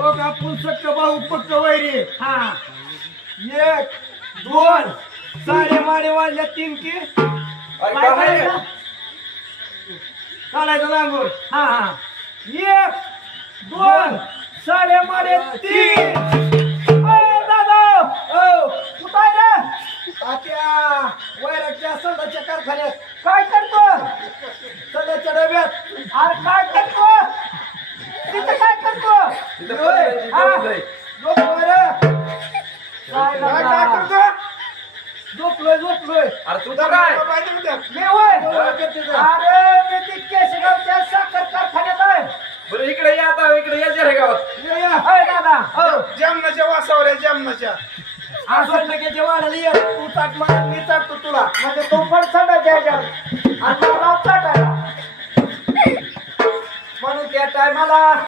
बघ आपण सक्क भाऊ पक्क वैरी. हा 1 2 साडे माडे वाजल्या 3 की काय करायचं? काढायचं नांगूर. हा हा 1 2 साडे माडे 3. दादा ओ कुठं आहे रे? आत्या वैराच्या सदाच्या कारखान्यात काय करतो? सदाच्या डब्यात. अरे काय करतो? तिथं काय करतो? झोपलोय रे. काय काय दादा? करतो? झोपलोय. अरे तू तर काय मी होय? अरे मी ती केशगावच्या साखर कारखान्यात आहे. बरं इकडे या आता इकडे या जरा गावात होय दादा हो जामनाच्या वासावर जामनाच्या असं टक्याच्या वाढायला ये. तू चाट मला मी चाटतो तुला. म्हणजे तो पण चढायच्या ह्याच्यावर आणि मला चाटायला म्हणून त्या टायमाला